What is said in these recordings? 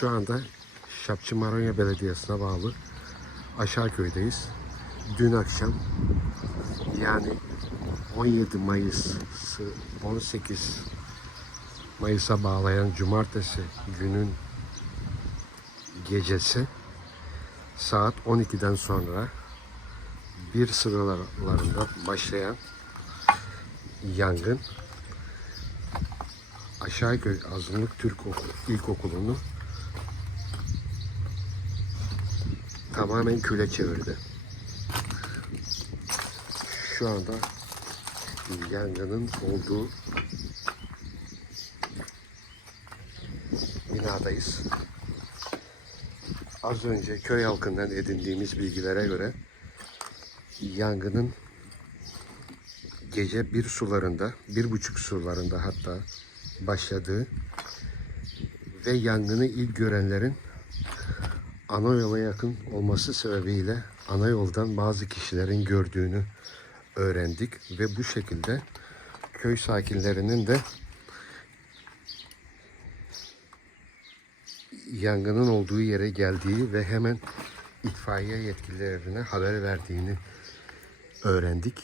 Şu anda Şapçı Maronya Belediyesi'ne bağlı Aşağıköy'deyiz. Dün akşam yani 17 Mayıs'ı 18 Mayıs'a bağlayan cumartesi günün gecesi saat 12'den sonra bir sıralarında başlayan yangın Aşağıköy Azınlık Türk Okulu, İlkokulu'nu tamamen küle çevirdi. Şu anda yangının olduğu binadayız. Az önce köy halkından edindiğimiz bilgilere göre yangının gece bir sularında, bir buçuk sularında hatta başladığı ve yangını ilk görenlerin ana yola yakın olması sebebiyle ana yoldan bazı kişilerin gördüğünü öğrendik ve bu şekilde köy sakinlerinin de yangının olduğu yere geldiği ve hemen itfaiye yetkililerine haber verdiğini öğrendik.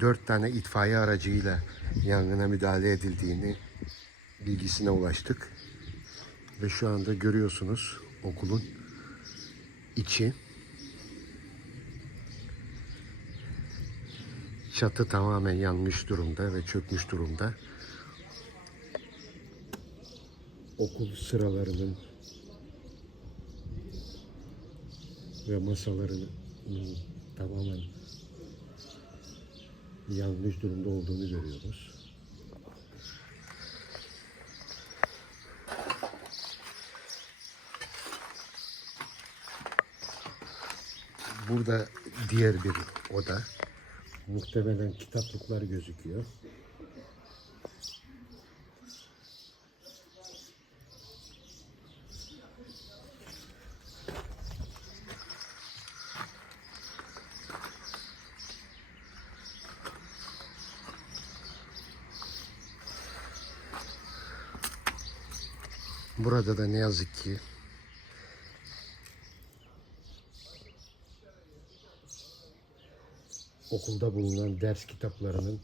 Dört tane itfaiye aracıyla yangına müdahale edildiğini bilgisine ulaştık. Ve şu anda görüyorsunuz okulun içi. Çatı tamamen yanmış durumda ve çökmüş durumda. Okul sıralarının ve masalarının tamamen yanmış durumda olduğunu görüyoruz. Burada diğer bir oda. Muhtemelen kitaplıklar gözüküyor. Burada da ne yazık ki okulda bulunan ders kitaplarının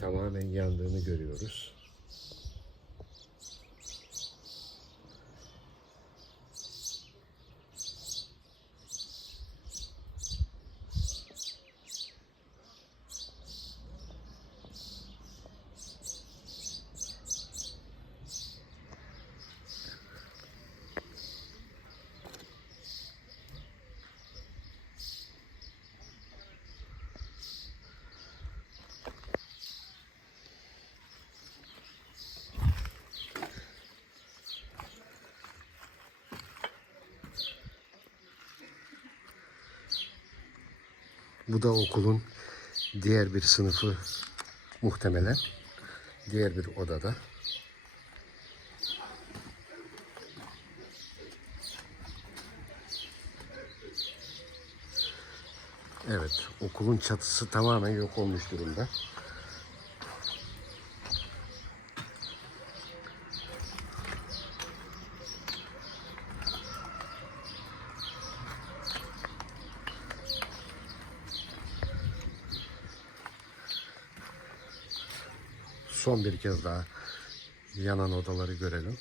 tamamen yandığını görüyoruz. Bu da okulun diğer bir sınıfı muhtemelen. Diğer bir odada. Evet, okulun çatısı tamamen yok olmuş durumda. Son bir kez daha yanan odaları görelim.